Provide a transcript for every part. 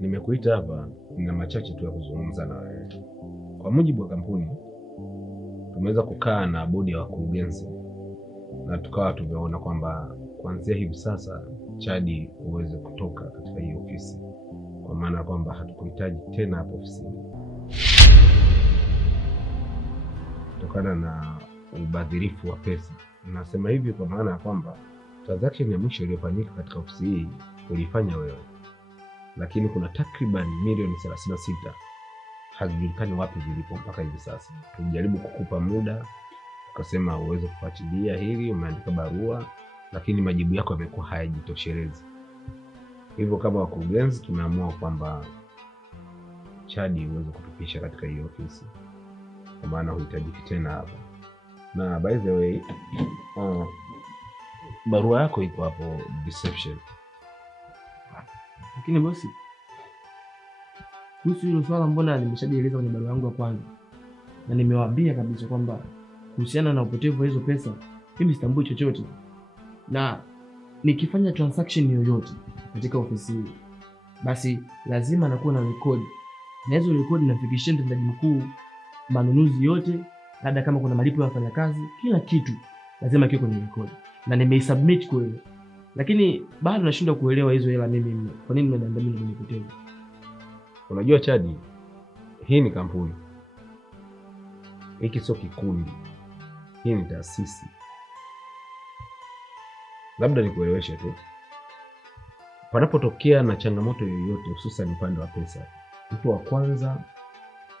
Nimekuita hapa na machache tu ya kuzungumza na wewe. Kwa mujibu wa kampuni, tumeweza kukaa na bodi ya wakurugenzi na tukawa tumeona kwamba kuanzia hivi sasa Chadi uweze kutoka katika hii ofisi, kwa maana kwamba hatukuhitaji tena hapo ofisini kutokana na ubadhirifu wa pesa. Nasema hivi kwa maana ya kwamba transaction ya mwisho iliyofanyika katika ofisi hii ulifanya wewe, lakini kuna takriban milioni 36 hazijulikani wapi zilipo mpaka hivi sasa. Tulijaribu kukupa muda, ukasema uweze kufuatilia hili, umeandika barua, lakini majibu yako yamekuwa hayajitoshelezi. Hivyo kama wakurugenzi tumeamua kwamba Chadi uweze kutupisha katika hiyo ofisi, kwa maana huhitajiki tena hapa. Na by the way, barua yako iko hapo reception. Lakini bosi, kuhusu hilo swala mbona nimeshajieleza kwenye barua yangu ya kwanza. Na nimewaambia kabisa kwamba kuhusiana na upotevu wa hizo pesa, mimi sitambui chochote. Na nikifanya transaction yoyote katika ofisi hii, basi lazima nakuwa na record. Na hizo record nafikishia mtendaji mkuu manunuzi yote, labda kama kuna malipo ya wafanyakazi, kila kitu lazima kiwe kwenye record. Na nimeisubmit kweli. Lakini bado nashindwa kuelewa hizo hela mimi kwa nini mnaniambia mimi nimepoteza. Unajua Chadi, hii ni kampuni. Hiki sio kikundi. Hii ni taasisi. Labda nikueleweshe tu. Panapotokea na changamoto yoyote, hususan upande wa pesa, mtu wa kwanza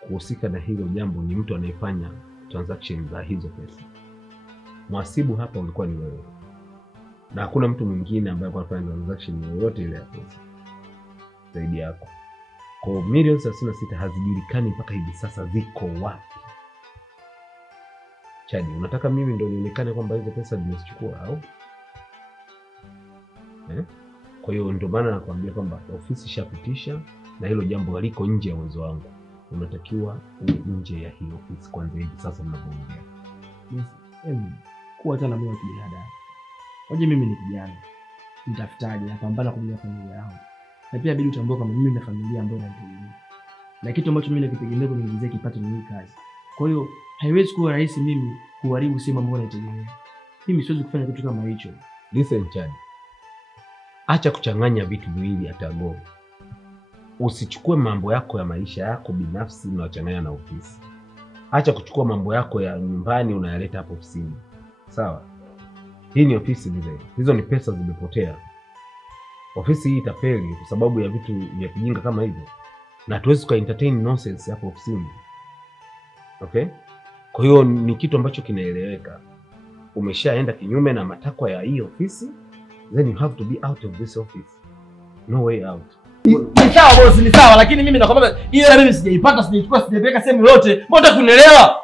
kuhusika na hilo jambo ni mtu anayefanya transaction za hizo pesa. Mhasibu hapa ulikuwa ni wewe. Na hakuna mtu mwingine ambaye anafanya transaction yoyote ile ya pesa zaidi yako. Kwa milioni 36 hazijulikani mpaka hivi sasa ziko wapi. Chadi, unataka mimi ndio nionekane kwamba hizo pesa nimechukua au? Kwa hiyo ndio maana nakwambia kwamba ofisi shapitisha na hilo jambo liko nje ya uwezo wangu. Unatakiwa uwe nje ya hiyo ofisi kwanza hivi sasa mnapoongea. Yes, kuwa hata na mimi kijana. Waje mimi ni kijana. Nitafutaje, napambana kwa ajili ya familia yangu. Na pia bidi utambue kama mimi na familia ambayo naitegemea. Na kitu ambacho mimi nakitegemea kuniingizia kipato ni hii kazi. Kwa hiyo haiwezi kuwa rahisi mimi kuharibu sehemu ambayo naitegemea. Mimi siwezi kufanya kitu kama hicho. Listen Chad. Acha kuchanganya vitu viwili atago. Usichukue mambo yako ya maisha yako binafsi na uchanganya na ofisi. Acha kuchukua mambo yako ya nyumbani unayaleta hapo ofisini. Sawa? Hii ni ofisi mzee. Hizo ni pesa zimepotea. Ofisi hii itafeli kwa sababu ya vitu vya kijinga kama hivyo. Na hatuwezi ku entertain nonsense hapo ofisini. Okay? Kwa hiyo ni kitu ambacho kinaeleweka. Umeshaenda kinyume na matakwa ya hii ofisi, then you have to be out of this office. No way out. Ni sawa boss, ni sawa, lakini mimi nakwambia ile mimi sijaipata, sijaichukua, sijapeleka sehemu yote. Mbona kunielewa?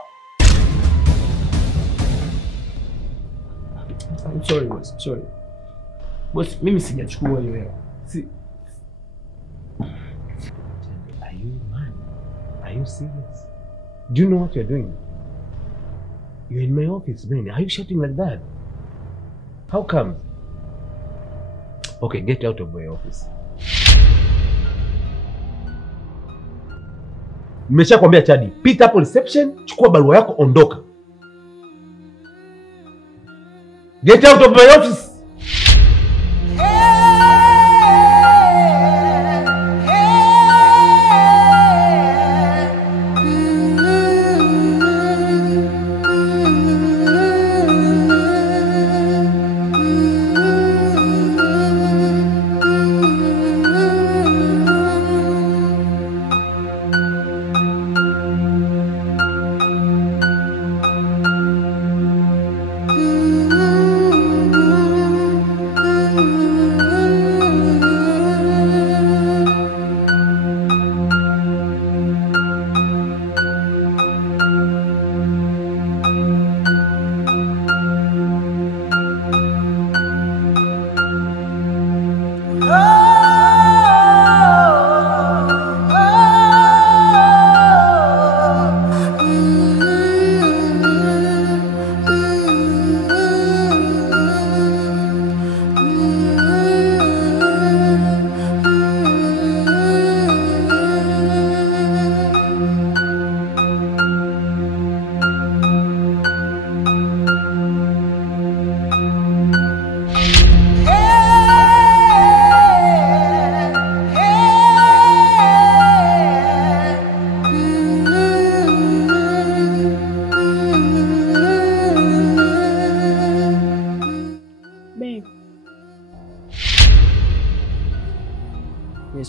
I'm sorry boss, sorry. Boss, mimi sijachukua hiyo hela. Are you mad? Are you serious? Do you know what you're doing? You're in my office, man. Are you shouting like that? How come? Okay, get out of my office. Nimeshakwambia Chadi, pita hapo reception, chukua barua yako, ondoka. Get out of my office.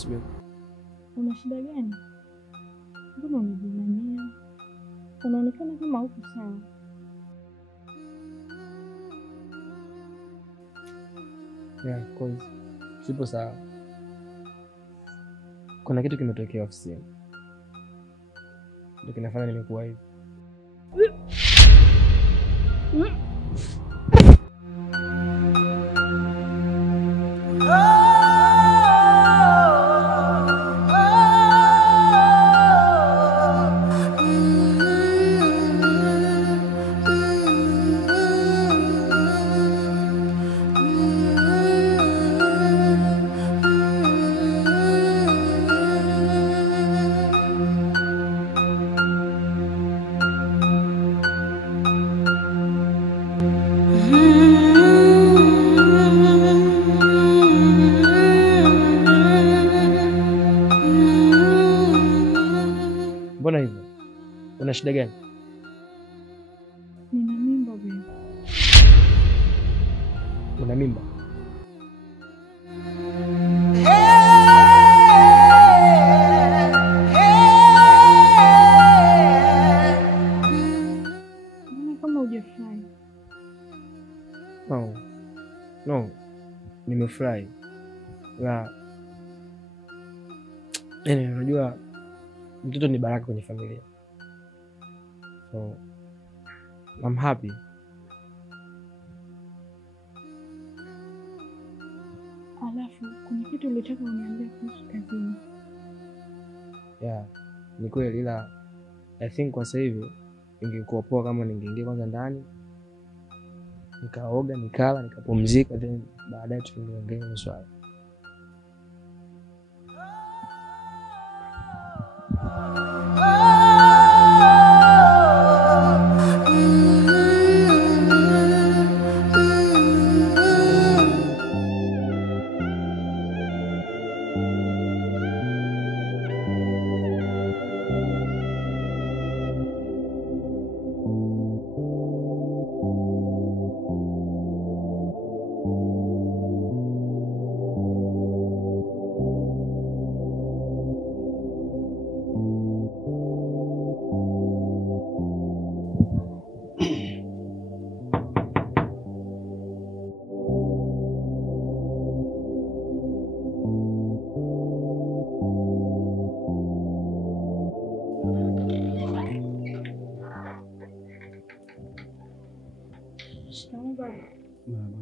kuhusu Beko. Una shida gani? Mbona umejinania? Unaonekana kama uko sawa. Yeah, of course. Sipo sawa. Kuna kitu kimetokea ofisini. Ndio kinafanya nimekuwa hivi. Mbona hivyo? Una shida gani? Nina mimba wewe. Una mimba? Mbona kama hujafurahi? No. Nimefurahi. Unajua mtoto ni baraka kwenye familia. So I'm happy. Alafu kuna kitu ulitaka uniambie kuhusu kazini. Yeah, ni kweli, ila I think kwa sasa hivi ingekuwa poa kama ningeingia kwanza ndani, nikaoga, nikala, nikapumzika, then baadaye tukiongea maswali.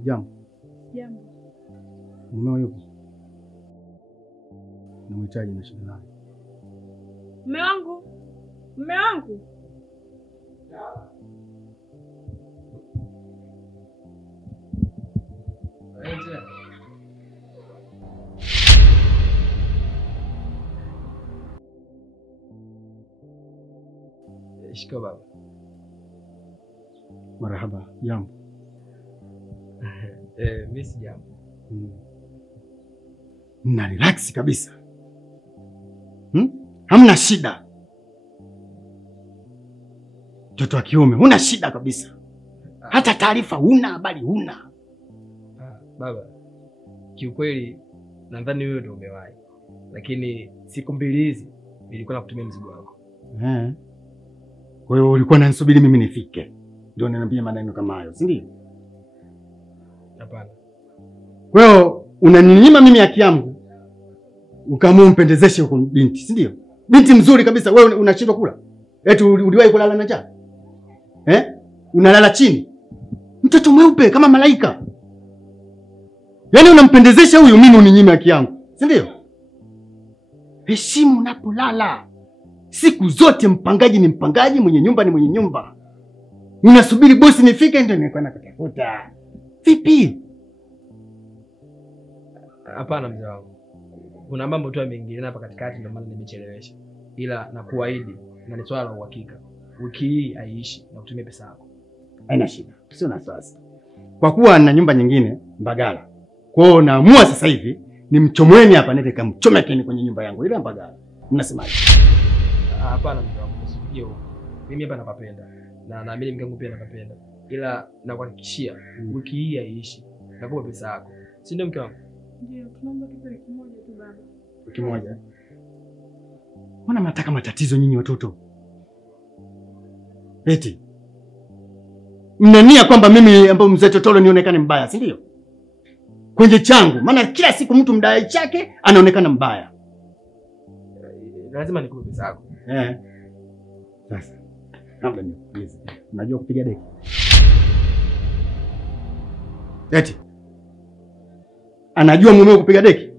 Jambo. Jambo. Mumeo yupo? Namhitaji na shida naye. Mume wangu. Mume wangu. Shika baba. Marahaba. Jambo. Mimi si jambo. Mna relax kabisa. Hamna shida. Mtoto wa kiume huna shida kabisa. Hata taarifa huna, habari huna. Baba, kiukweli nadhani wewe ndio umewahi. Lakini siku mbili hizi nilikuwa nakutumia mzigo wako. Kwa hiyo ulikuwa unanisubiri mimi nifike ndio unaniambia maneno kama hayo, si ndio? Hapana. Kwa hiyo unaninyima mimi haki yangu ukaamua umpendezeshe huko binti, si ndio? Binti mzuri kabisa, wewe unashindwa kula? Eti uliwahi kulala na njaa? Unalala chini? Mtoto mweupe kama malaika. Yaani unampendezesha huyu, mimi uninyime haki yangu, si ndio? Heshimu unapolala. Siku zote mpangaji ni mpangaji, mwenye nyumba ni mwenye nyumba. Unasubiri bosi nifike ndio ninakwenda kutafuta. Vipi? Hapana mzee wangu. Kuna mambo tu yameingiliana hapa katikati ndio maana nimechelewesha. Ila nakuahidi na ni swala la uhakika. Wiki hii haiishi na kutumia pesa yako. Haina shida. Sio na wasiwasi. Kwa kuwa na nyumba nyingine Mbagala. Kwa hiyo naamua sasa hivi nimchomweni hapa nende kamchomekeni kwenye nyumba yangu ile Mbagala. Mnasemaje? Hapana mzee wangu, usifikie huko. Mimi hapa napapenda na naamini mke wangu pia anapapenda. Ila nakuhakikishia wiki hii haiishi. Nakupa pesa yako. Si ndio mke wangu? Ndio, tunaomba tu wiki moja tu baba. Wiki moja. Mbona mnataka matatizo nyinyi watoto? Eti mnania kwamba mimi ambaye mzee Totolo nionekane mbaya, si ndio? Kwenye changu, maana kila siku mtu mdai chake anaonekana mbaya. Lazima nikupe pesa yako. Sasa, labda nikuulize. Unajua kupiga deki? Eti anajua mumeo kupiga deki?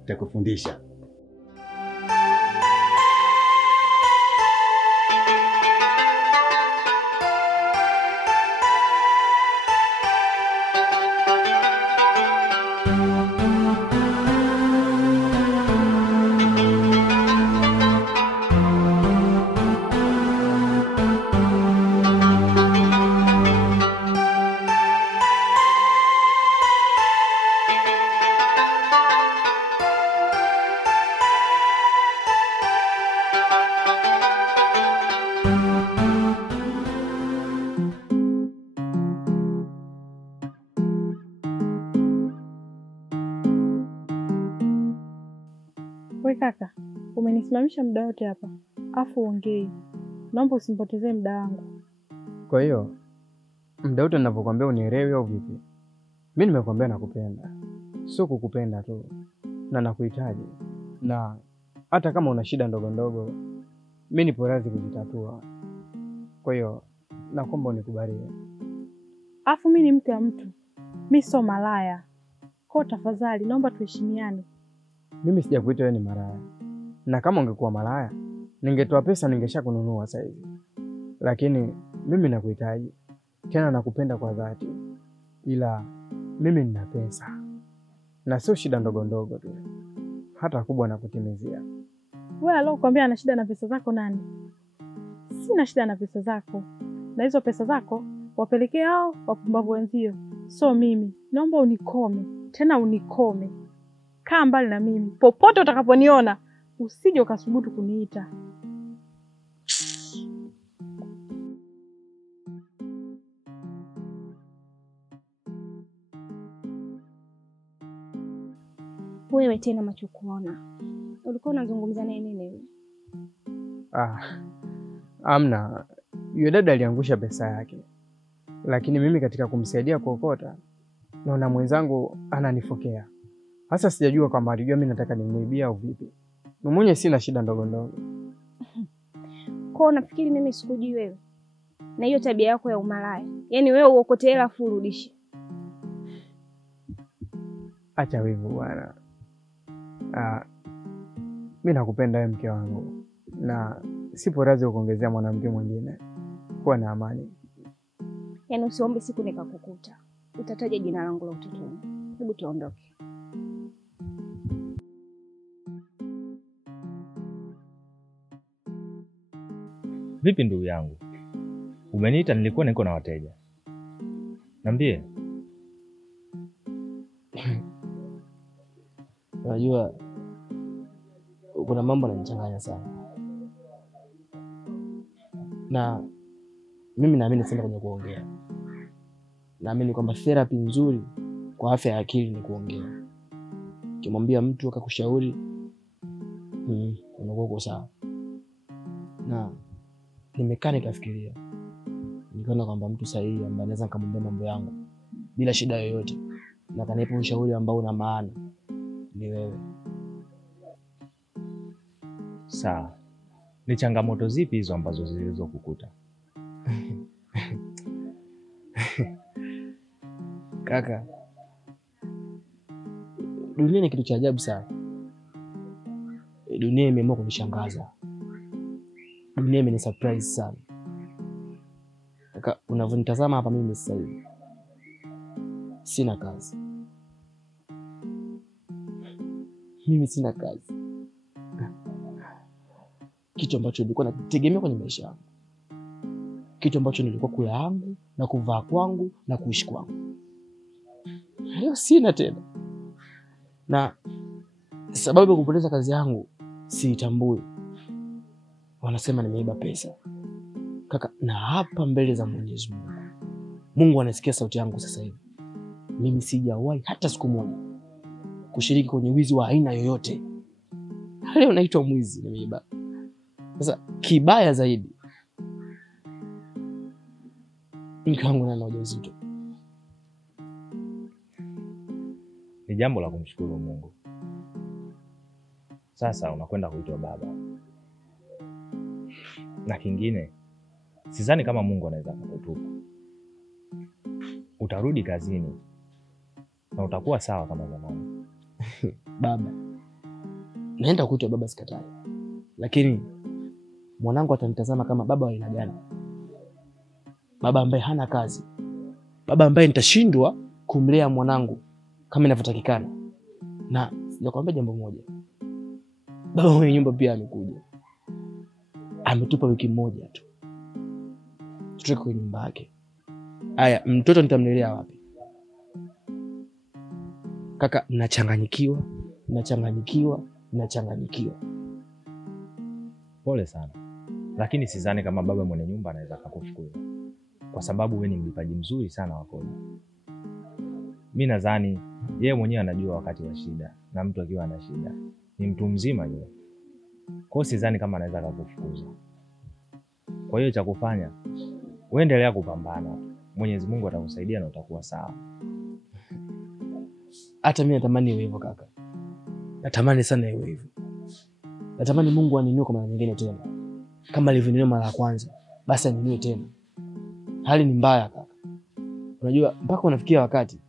Nitakufundisha. We kaka, umenisimamisha muda wote hapa. Afu ongei. Naomba usimpotezee muda wangu. Kwa hiyo muda wote ninapokuambia unielewi au vipi? Mimi nimekwambia nakupenda. Sio kukupenda tu. Na nakuhitaji. Na hata kama una shida ndogo ndogo, mimi nipo radhi kuzitatua. Kwa hiyo naomba unikubalie. Afu mimi ni mke wa mtu. Mimi sio malaya. Kwa tafadhali naomba tuheshimiane. Mimi sijakuita wewe ni malaya. Na kama ungekuwa malaya, ningetoa pesa ningeshakununua sasa hivi. Lakini mimi nakuhitaji. Tena nakupenda kwa dhati. Ila mimi nina pesa. Na sio shida ndogo ndogo tu. Hata kubwa nakutimizia. Wewe alokuambia ana shida na pesa zako nani? Sina shida na pesa zako. Na hizo pesa zako wapelekee hao wapumbavu wenzio. So mimi, naomba unikome. Tena unikome. Kaa mbali na mimi. Popote utakaponiona, usije ukasubutu kuniita. Wewe tena macho kuona. Ulikuwa unazungumza naye nini? Amna. Yule dada aliangusha pesa yake. Lakini mimi katika kumsaidia kuokota, naona mwenzangu ananifokea. Hasa sijajua kama alijua mimi nataka nimuibia au vipi. Mwenye sina shida ndogo ndogo. Kwa unafikiri mimi sikujui wewe? Na hiyo tabia yako ya umalaya. Yaani wewe uokote hela afu urudishe. Acha wivu bwana. Mimi nakupenda wewe mke wangu. Na sipo radhi kuongezea mwanamke mwingine. Kuwa na amani. Yaani usiombe siku nikakukuta. Utataja jina langu la utotoni. Hebu tuondoke. Vipi ndugu yangu? Umeniita, nilikuwa niko na wateja. Niambie. Unajua kuna mambo yananichanganya sana. Na mimi naamini sana kwenye kuongea. Naamini kwamba therapy nzuri kwa afya ya akili ni kuongea. Ukimwambia mtu akakushauri, unakuwa uko sawa. Na nimekaa nikafikiria. Nikaona kwamba mtu sahihi ambaye anaweza nikamwambia mambo yangu bila shida yoyote na kanipa ushauri ambao una maana ni wewe. Sawa. Ni changamoto zipi hizo ambazo zilizokukuta? Kaka, dunia ni kitu cha ajabu sana. Dunia imeamua kunishangaza. Dunia imeni surprise sana. Kaka, unavyonitazama hapa mimi sasa hivi sina kazi. Mimi sina kazi. Kitu ambacho nilikuwa nategemea kwenye maisha yangu. Kitu ambacho nilikuwa kula yangu na kuvaa kwangu na kuishi kwangu. Leo sina tena. Na sababu ya kupoteza kazi yangu siitambui. Wanasema nimeiba pesa. Kaka, na hapa mbele za Mwenyezi Mungu. Mungu anasikia sauti yangu sasa hivi. Mimi sijawahi hata siku moja kushiriki kwenye wizi wa aina yoyote. Leo naitwa mwizi, nimeiba. Sasa kibaya zaidi, mke wangu ana ujauzito. Ni jambo la kumshukuru Mungu. Sasa unakwenda kuitwa baba. Na kingine, sidhani kama Mungu anaweza kukutupa. Utarudi kazini na utakuwa sawa kama zamani. Baba, naenda kuitwa baba, sikatai. Lakini mwanangu atanitazama kama baba wa aina gani? Baba ambaye hana kazi, baba ambaye nitashindwa kumlea mwanangu kama inavyotakikana. Na sijakwambia jambo moja, baba mwenye nyumba pia amekuja, ametupa wiki moja tu tutoke kwenye nyumba yake. Aya, mtoto nitamlelea wapi? Kaka, nachanganyikiwa. Pole sana. Lakini sidhani kama baba mwenye nyumba anaweza kukufukuza, kwa sababu wewe ni mlipaji mzuri sana wa kodi. Mimi nadhani yeye mwenyewe anajua wakati wa shida, na mtu akiwa ana shida ni mtu mzima yule. Kwa hiyo sidhani kama anaweza kukufukuza. Kwa hiyo cha kufanya, wewe endelea kupambana. Mwenyezi Mungu atakusaidia na utakuwa sawa. Hata mimi natamani iwe hivyo kaka. Natamani sana iwe hivyo. Natamani Mungu aninue kwa mara nyingine tena. Kama alivyoniinua mara ya kwanza, basi aninue tena. Hali ni mbaya kaka. Unajua mpaka unafikia wakati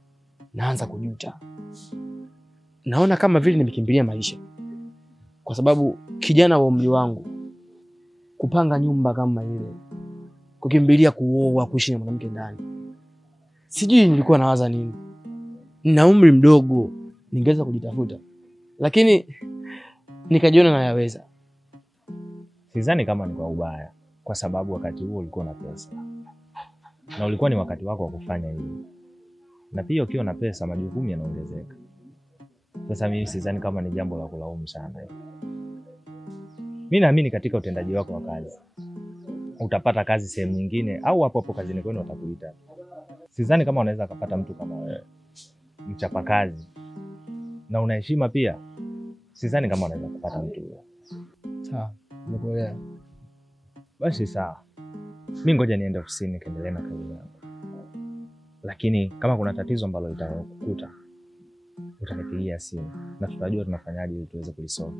naanza kujuta. Naona kama vile nimekimbilia maisha. Kwa sababu kijana wa umri wangu kupanga nyumba kama ile, kukimbilia kuoa, kuishi na mwanamke ndani. Sijui nilikuwa nawaza nini. Nina umri mdogo, ningeweza kujitafuta. Lakini nikajiona nayaweza. Sidhani kama ni kwa ubaya, kwa sababu wakati huo ulikuwa na pesa. Na ulikuwa ni wakati wako wa kufanya hivyo. Na pia ukiwa na pesa majukumu yanaongezeka. Sasa mimi sidhani kama ni jambo la kulaumu sana. Mimi naamini katika utendaji wako wa kazi. Utapata kazi sehemu nyingine au hapo hapo kazini kwenu watakuita. Sidhani kama unaweza kupata mtu kama wewe, mchapa kazi na unaheshima pia. Sidhani kama unaweza kupata mtu huyo. Sawa, nimekuelewa. Basi sawa. Mimi ngoja niende ofisini kaendelee na kazi yangu. Lakini kama kuna tatizo ambalo litakukuta, utanipigia simu na tutajua tunafanyaje ili tuweze kulisolve.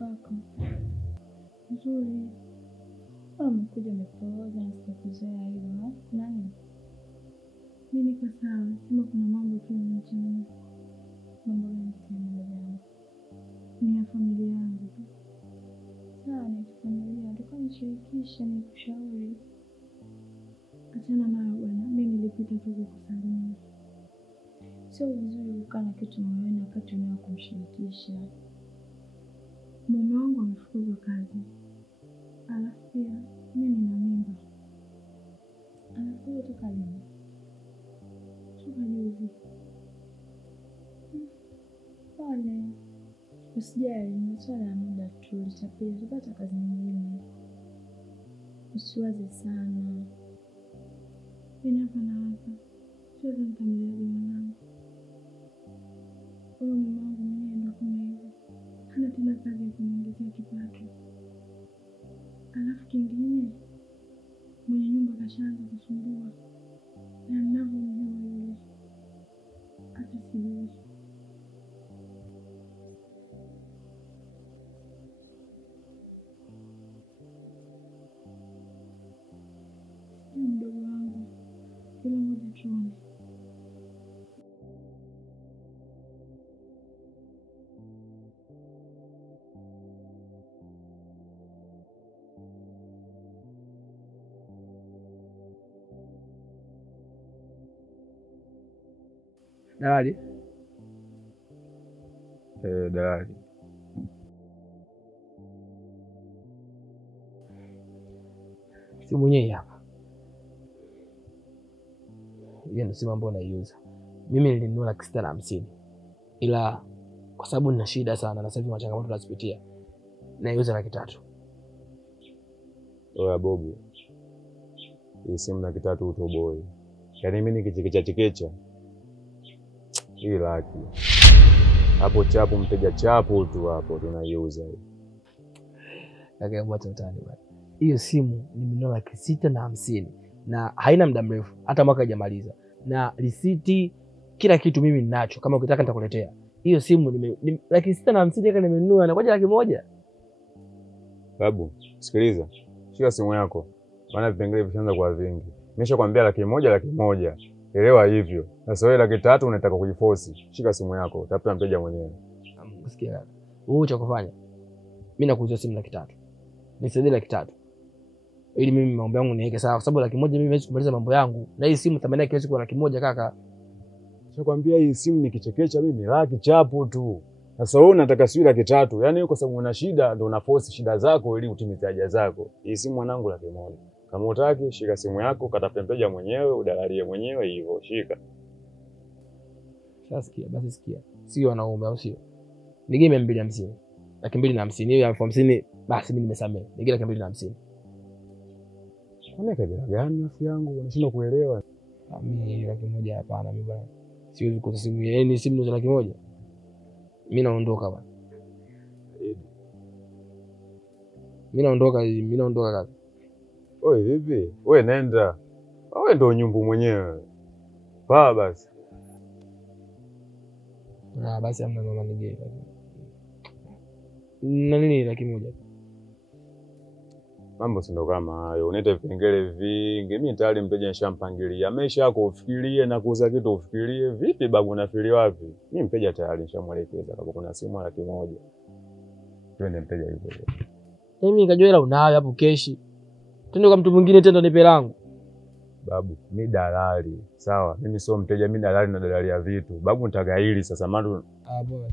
kaka. Nzuri. Umekuja umepooza na sikuzoea hilo. Nani? Mimi niko sawa. Sema kuna mambo tu yanachanganya. Mambo yangu tena. Ni ya familia yangu. Sawa, ni familia. Tukanishirikisha ni kushauri. Achana nayo bwana. Mimi nilipita tu kukusalimia. Sio vizuri kukaa na kitu moyoni wakati unao kumshirikisha. Mume wangu amefukuzwa kazi. Alafu pia mimi nina mimba. Alafu toka lini? Toka juzi. Pole. Usijali, ni swala la muda tu. Litapita, tupata kazi nyingine. Usiwaze sana. Mimi hapa na hapa. Siwezi nikamliaje mwanangu. Huyo mume wangu mwenyewe ndo kama hivyo. Hana tena kazi ya kuniongezea kipato. Alafu kingine, mwenye nyumba kashaanza kusumbua. Na ninavyomjua yule, hata sijui. Sijui mdogo wangu, ila moja tuone. Dalali. Dalali. Simu yenyewe hapa. Hiyo ndio simu ambayo naiuza. Mimi nilinunua 650. Ila kwa sababu nina shida sana na sasa hivi changamoto tunazipitia, naiuza 300. Oya Bobu, hii simu 300 utoboi. Yaani mimi nikichekecha hii laki hapo chapu, mteja chapu tu hapo tunaiuza. Lakini bwana utani bwana. Hiyo simu nimenunua 650 na haina muda mrefu, hata mwaka hajamaliza. Na risiti kila kitu mimi ninacho, kama ukitaka nitakuletea. Hiyo simu 650 yake nimenunua na kwaje 100,000. Babu, sikiliza. Shika simu yako. Maana vipengele vishaanza kwa vingi. Nimeshakwambia 100,000. Elewa hivyo. Sasa wewe 300,000 unataka kujiforce. Shika simu yako, tafuta mteja mwenyewe. Usikia kaka. Wewe cha kufanya. Mimi nakuuzia simu 300,000. Nisaidie 300,000. Ili mimi mambo yangu niweke sawa, kwa sababu 100,000 mimi siwezi kumaliza mambo yangu. Na hii simu thamani yake kwa 100,000 kaka. Nishakwambia hii simu nikichekecha mimi laki chapu tu. Sasa wewe unataka sio 300,000. Yaani kwa sababu una shida ndio una force shida zako ili utimize haja zako. Hii simu mwanangu 100,000. Kama utaki shika simu yako, katafute mteja mwenyewe, udalalie mwenyewe hivyo, shika. Sikia, basi sikia. Sio wanaume au sio? Nigeme 250. 250. Hiyo 50 basi mimi nimesamea. Nigeme 250. Kuna kabila gani rafiki yangu? Unashindwa kuelewa. Mimi 100,000 hapana mimi bwana. Siwezi kukosa simu. Yaani simu ni 100,000. Mimi naondoka bwana. Mimi naondoka kaka. Oi vipi? Wewe nenda. Wewe ndio nyumbu mwenyewe. Paa basi. Basi amna mama nige. Na nini 100,000? Mambo si ndo kama hayo. Unaita vipengele vingi. Mimi tayari mteja nishampangilia. Amesha yako ufikirie na kuuza kitu ufikirie. Vipi babu unafili wapi? Mimi mteja tayari nishamwelekeza kama kuna simu 100,000. Twende mteja hivyo. Mimi nikajua hela unayo hapo keshi. Twende kwa mtu mwingine tena nipe langu. Babu, mimi dalali. Sawa, mimi sio mteja, mimi dalali na dalali ya vitu. Babu nitagaili sasa mandu. Bora.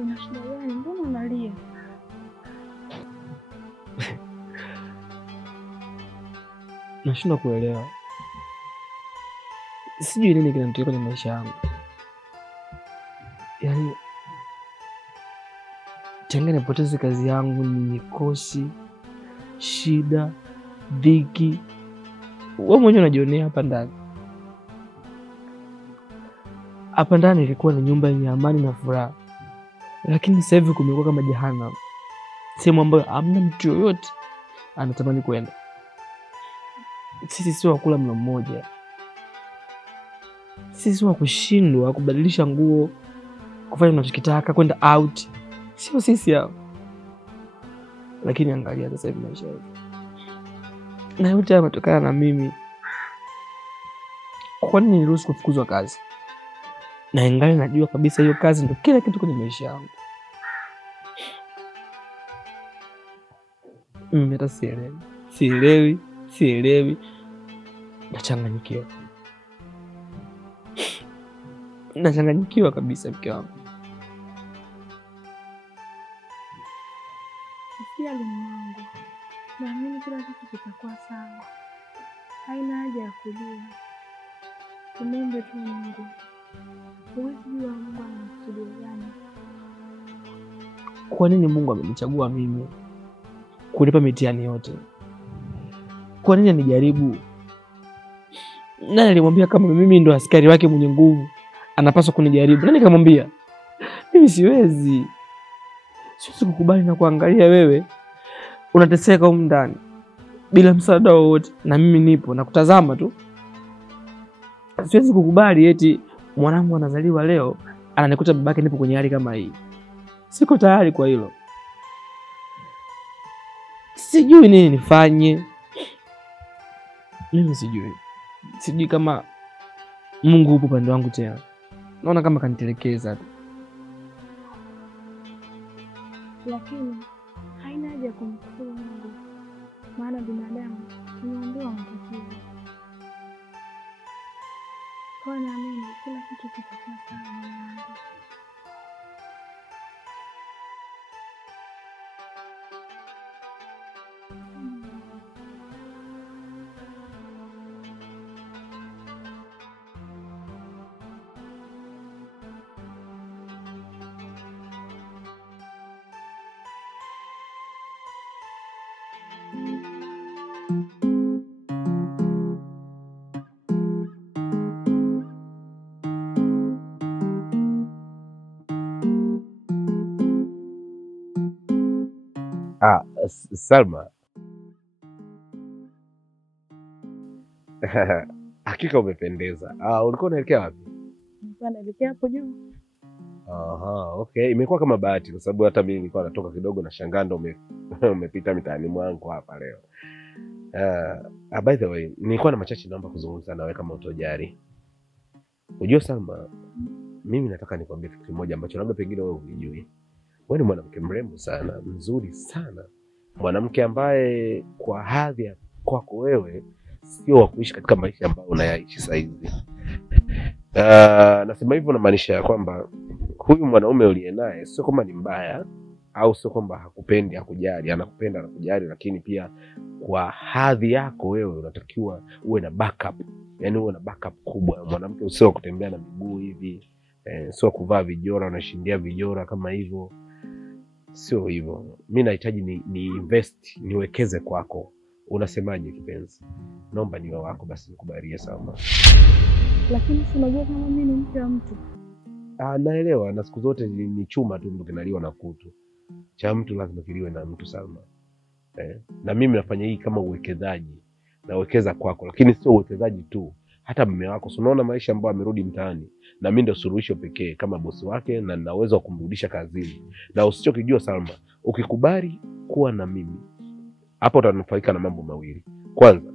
Una shida gani? Mbona unalia? Nashindwa kuelewa. Sijui nini kinanitokea kwenye maisha yangu. Yaani tangu nipoteze kazi yangu ni mikosi, shida, dhiki. Wewe mwenyewe unajionea hapa ndani. Hapa ndani ilikuwa ni nyumba yenye amani na furaha. Lakini sasa hivi kumekuwa kama jehanamu. Sehemu ambayo hamna mtu yoyote anatamani kwenda. Sisi sio wakula mlo mmoja. Sisi sio kushindwa kubadilisha nguo, kufanya tunachotaka, kwenda out. Sio sisi hao. Lakini angalia sasa hivi maisha yetu. Na yote yametokana na mimi. Kwa nini niruhusu kufukuzwa kazi? Na ingali najua kabisa hiyo kazi ndio kila kitu kwenye maisha yangu. Mimi hata sielewi. Nachanganyikiwa kabisa mke wangu. Usijali mwanangu, naamini kila kitu kitakuwa sawa. Haina haja ya kulia. Tumombe tu Mungu. Huwezi jua Mungu anakusudia gani. Kwa nini Mungu amenichagua mimi kunipa mitihani yote? Kwa nini anijaribu? Nani alimwambia kama mimi ndo askari wake mwenye nguvu anapaswa kunijaribu? Nani kamwambia? Mimi siwezi kukubali na kuangalia wewe unateseka huko ndani bila msaada wowote, na mimi nipo na kutazama tu. Siwezi kukubali eti mwanangu anazaliwa leo ananikuta babake nipo kwenye hali kama hii. Siko tayari kwa hilo. Sijui nini nifanye. Mimi sijui kama Mungu upo pande wangu tena. Naona kama kanitelekeza tu. Lakini haina haja kumkufuru Mungu. Maana binadamu tumeambiwa matatizo. Kwa naamini kila kitu kitakuwa sawa mwanangu. Salma. Hakika umependeza. Ulikuwa unaelekea wapi? Nilikuwa naelekea hapo juu. Aha, okay. Imekuwa kama bahati kwa sababu hata mimi nilikuwa natoka kidogo na shangaa ndo umepita mitaani mwangu hapa leo. By the way, nilikuwa na machache naomba kuzungumza nawe kama utojari. Unajua Salma, mimi nataka nikwambie kitu kimoja ambacho labda pengine wewe hujui. Wewe ni mwanamke mrembo sana, mzuri sana. Mwanamke ambaye kwa hadhi kwako wewe sio wa kuishi katika maisha ambayo unayaishi sasa hivi. Nasema hivyo na maanisha ya kwamba huyu mwanaume uliye naye sio kwamba ni mbaya au sio kwamba hakupendi, hakujali, anakupenda, anakujali, lakini pia kwa hadhi yako wewe unatakiwa uwe na backup. Yaani uwe na backup kubwa. Mwanamke usio kutembea na miguu hivi, sio kuvaa vijora unashindia vijora kama hivyo. Sio hivyo. Mimi nahitaji ni invest, niwekeze kwako. Unasemaje kipenzi? Naomba niwe wako basi nikubalie Salma. Lakini si unajua kama mimi ni mke wa mtu. Naelewa, na siku zote ni chuma tu ndio kinaliwa na kutu. Cha mtu lazima kiliwe na mtu Salma. Na mimi nafanya hii kama uwekezaji. Nawekeza kwako, lakini sio uwekezaji tu. Hata mume wako, unaona maisha ambayo amerudi mtaani, na mimi ndio suluhisho pekee kama bosi wake na nina uwezo wa kumrudisha kazini. Na usichokijua Salma, ukikubali kuwa na mimi, hapo utanufaika na mambo mawili. Kwanza,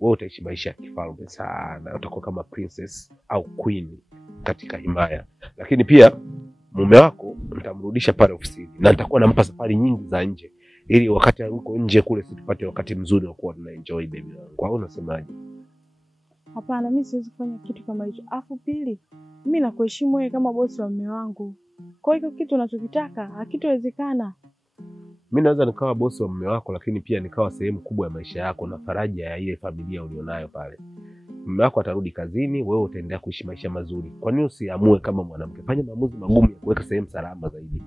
wewe utaishi maisha ya kifalme sana, utakuwa kama princess au queen katika himaya. Lakini pia mume wako nitamrudisha pale ofisini na nitakuwa nampa safari nyingi za nje ili wakati uko nje kule tupate wakati mzuri wa kuwa tuna enjoy baby wangu. Kwa hiyo unasemaje? Hapana, mimi siwezi kufanya kitu kama hicho. Afu pili, mimi nakuheshimu wewe kama bosi wa mume wangu. Kwa hiyo kitu unachokitaka hakitowezekana. Mimi naweza nikawa bosi wa mume wako, lakini pia nikawa sehemu kubwa ya maisha yako na faraja ya ile familia ulionayo pale. Mume wako atarudi kazini, wewe utaendelea kuishi maisha mazuri. Kwa nini usiamue kama mwanamke? Fanya maamuzi magumu ya kuweka sehemu salama zaidi.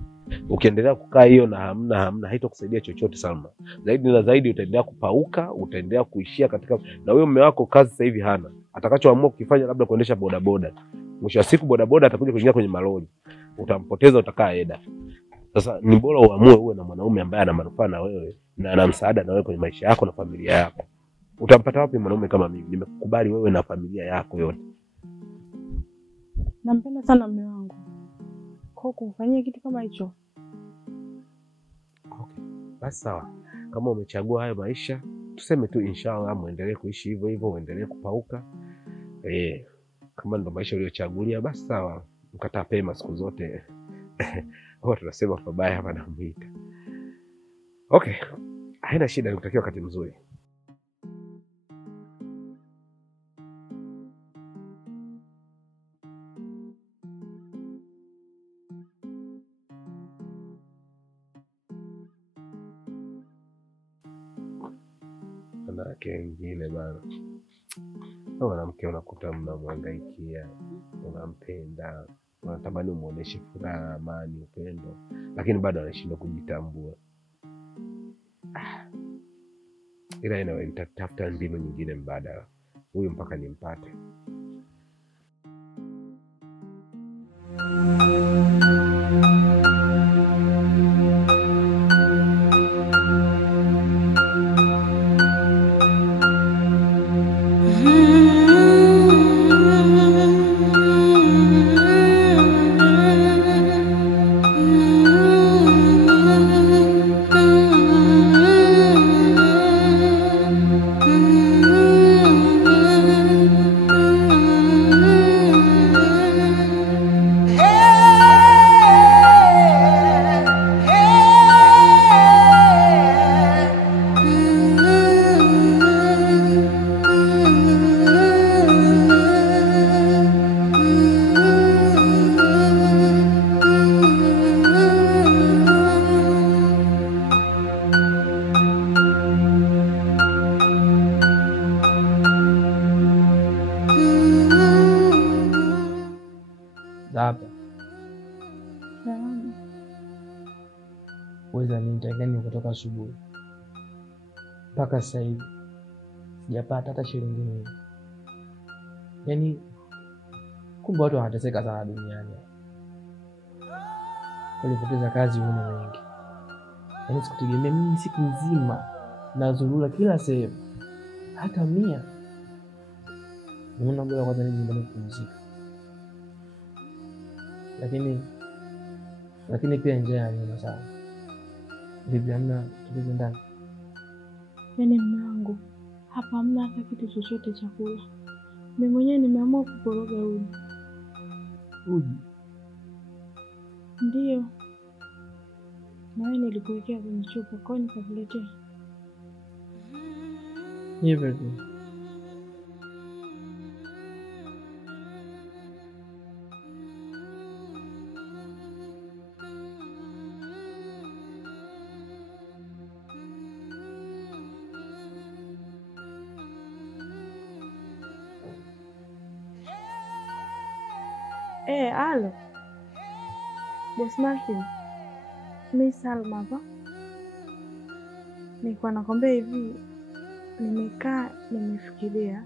Ukiendelea kukaa hiyo na hamna haitakusaidia chochote Salma. Zaidi na zaidi utaendelea kupauka, utaendelea kuishia katika, na wewe mume wako kazi sasa hivi hana. Atakachoamua kukifanya labda kuendesha bodaboda. Mwisho wa siku bodaboda atakuja kuingia kwenye malori. Utampoteza, utakaa eda. Sasa ni bora uamue uwe na mwanaume ambaye ana manufaa na wewe na ana msaada na wewe kwenye maisha yako na familia yako. Utampata wapi mwanaume kama mimi? Nimekukubali wewe na familia yako yote. Nampenda sana mume wangu. Kwa kufanyia kitu kama hicho. Okay. Basi sawa. Kama umechagua hayo maisha, tuseme tu inshallah muendelee kuishi hivyo hivyo, uendelee kupauka. Kama ndo maisha uliyochagulia basi sawa. Mkataa pema siku zote. Tunasema pabaya hapa na mwita. Okay. Haina shida, nikutakia wakati mzuri. Wanawake wengine bana, mwanamke unakuta mnamhangaikia, unampenda, unatamani umuoneshe furaha, amani, upendo, lakini bado anashindwa kujitambua. Ila inawe nitatafuta mbinu nyingine mbadala huyu mpaka nimpate. Hapa weza nitangani kutoka asubuhi mpaka sasa hivi sijapata hata shilingi moja. Yaani kumbe watu wanateseka sana duniani. Walipoteza kazi huni wengi. Yaani sikutegemea mimi siku nzima nazurura kila sehemu hata 100. Nimeona bora kwanza nije nyumbani kupumzika. Lakini pia njaa ni sana. Bibi hamna tulizo ndani. Yaani mume wangu hapa hamna hata kitu chochote cha kula. Mimi mwenyewe nimeamua kukoroga uji. Uji? Ndio. Nawe nilikuwekea kwenye chupa kwa nikakuletea. Hivyo tu. Alo. Boss Martin. Mimi Salma hapa. Nilikuwa nakwambia hivi, nimekaa nimefikiria.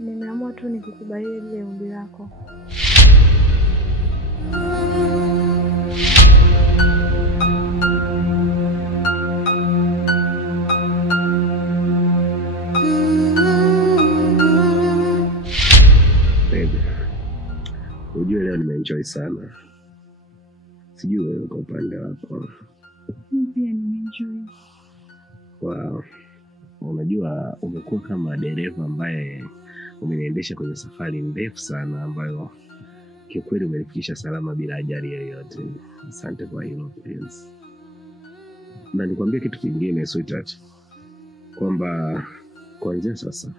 Nimeamua tu nikukubalie ile ombi lako. Ujue leo nimeenjoy sana. Sijui wewe kwa upande wako. Mimi pia nimeenjoy. Wow. Unajua umekuwa kama dereva ambaye umeniendesha kwenye safari ndefu sana ambayo kiukweli umenifikisha salama bila ajali yoyote. Asante kwa hilo please. Na nikwambie kitu kingine sweetheart, kwamba kuanzia sasa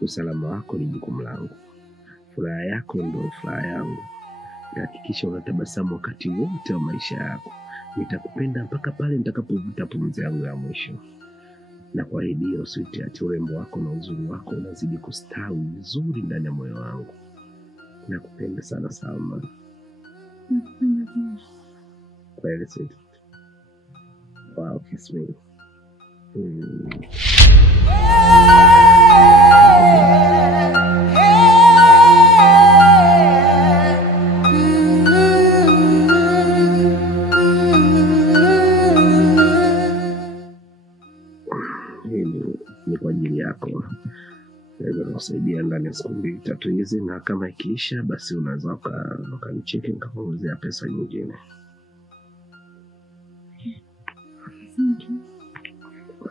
usalama wako ni jukumu langu. Furaha yako ndio furaha yangu. Nitahakikisha unatabasamu wakati wote wa maisha yako. Nitakupenda mpaka pale nitakapovuta pumzi yangu ya mwisho. Na kwa hiyo sweetheart, urembo wako na uzuri wako unazidi kustawi vizuri ndani ya moyo wangu. Nakupenda sana Salma. Nakupenda pia. Kweli sweetheart. Wow, kiss me. Ni kwa ajili yako. Naweza kusaidia ndani ya siku 2-3 hizi, na kama ikiisha basi unaweza ukanicheki nikakuongezea pesa nyingine.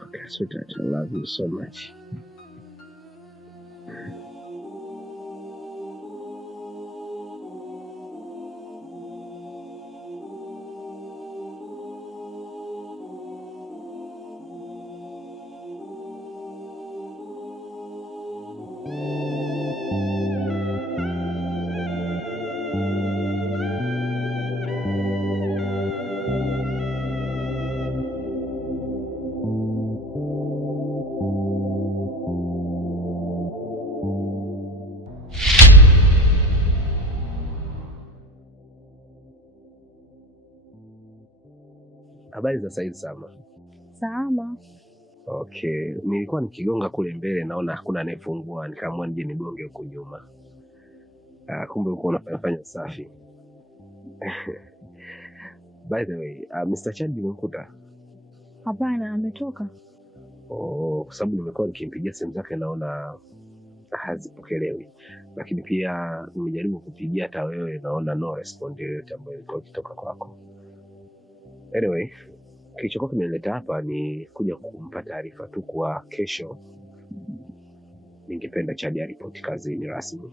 Okay, sweetheart, I love you so much. Habari za saizi Salma? Salama. Okay, nilikuwa nikigonga kule mbele naona hakuna anayefungua, nikaamua nije nigonge huko nyuma. Kumbe uko unafanya safi. By the way, Mr. Chad umemkuta? Hapana, ametoka. Kwa sababu nimekuwa nikimpigia simu zake naona hazipokelewi. Lakini pia nimejaribu kupigia hata wewe naona no respond yoyote ambayo ilikuwa ikitoka kwako. Anyway, kilichokuwa kimenileta hapa ni kuja kumpa taarifa tu kwa kesho ningependa Chad aripoti kazini rasmi.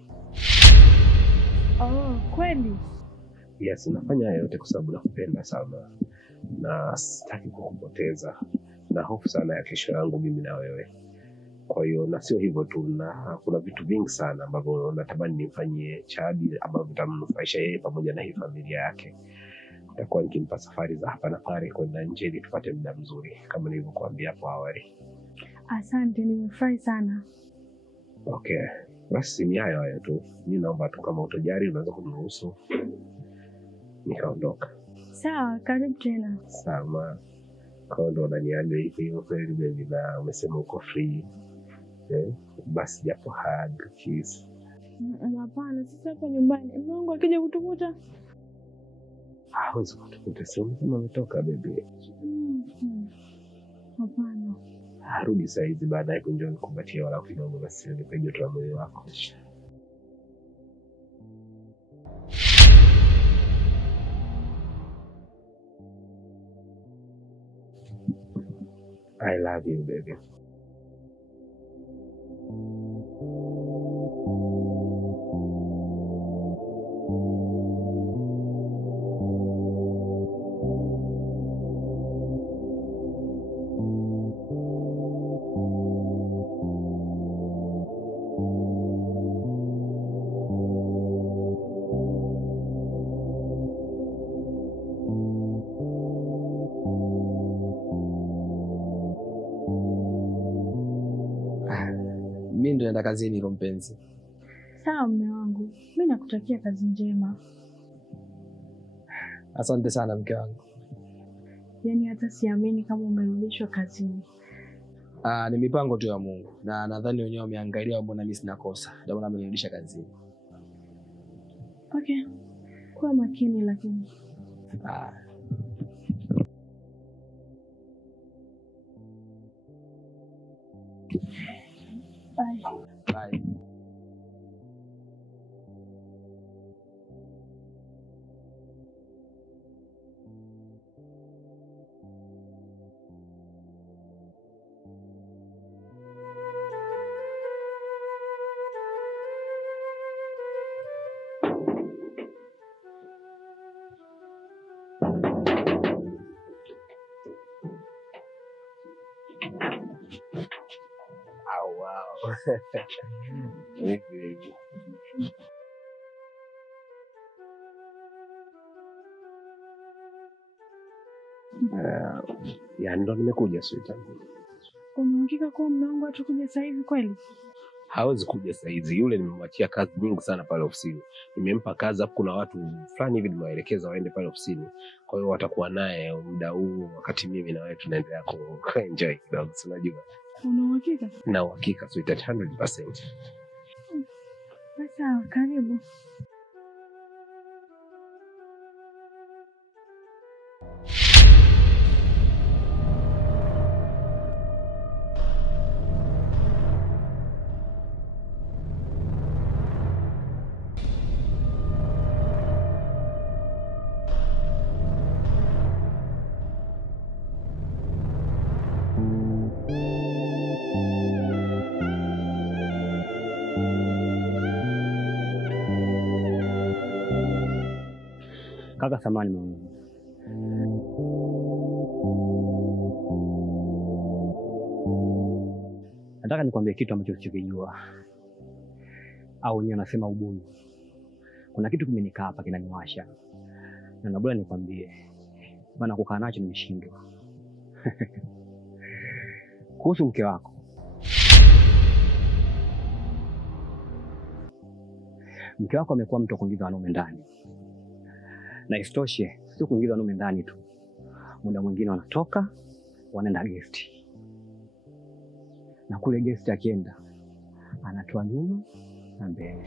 Kweli? Yes, nafanya haya yote kwa sababu nakupenda sana na sitaki kukupoteza na hofu sana ya kesho yangu mimi na wewe. Kwa hiyo na sio hivyo tu, na kuna vitu vingi sana ambavyo natamani nimfanyie Chad ambavyo vitamnufaisha yeye pamoja na hii familia yake. Nitakuwa nikimpa safari za hapa na pale kwenda nje ili tupate muda mzuri kama nilivyokuambia hapo awali. Asante, nimefurahi sana. Okay, basi ni hayo tu. Mimi naomba tu kama utojari unaweza kuniruhusu nikaondoka. Sawa, karibu tena. Sawa. Kwa ndo unaniaga hivyo kweli baby, na umesema uko free. Basi japo hug, kiss. Hapana, sisi hapa nyumbani. Mungu akija kutukuta. Hawezi kutukuta, sio kama umetoka baby. Hapana. Rudi saa hizi baadaye kunjoo nikupatia wala kidogo basi nipe joto la mwili wako. I love you baby. Mimi ndo naenda kazini kwa mpenzi. Sawa mume wangu. Mimi nakutakia kazi njema. Asante sana mke wangu. Yaani hata siamini kama umerudishwa kazini. Ni mipango tu ya Mungu. Na nadhani wenyewe wameangalia mbona mimi sina kosa. Ndio maana amenirudisha kazini. Okay. Kuwa makini lakini. Bye. Bye. Oh, wow. Ya ndo nimekuja sweetheart. Unahakika kuwa mume wangu atakuja sasa hivi kweli? Hawezi kuja sasa hizi. Yule nimemwachia kazi nyingi sana pale ofisini. Nimempa kazi hapo, kuna watu fulani hivi nimewaelekeza waende pale ofisini. Kwa hiyo watakuwa naye muda huu wakati mimi na wewe tunaendelea ku enjoy kidogo, unajua. Una uhakika? Na uhakika sweetheart 100%. Basi karibu. Kaka samani mwanangu. Nataka nikwambie kitu ambacho usichokijua. Au wenyewe anasema ubuyu. Kuna kitu kimenikaa hapa kinaniwasha. Na nabora nikwambie. Bana kukaa nacho nimeshindwa. Kuhusu mke wako. Mke wako amekuwa mtu wa kuingiza wanaume ndani. Na isitoshe, sio kuingiza wanaume ndani tu. muda mwingine wanatoka wanaenda guest, na kule guest akienda anatoa nyuma na mbele.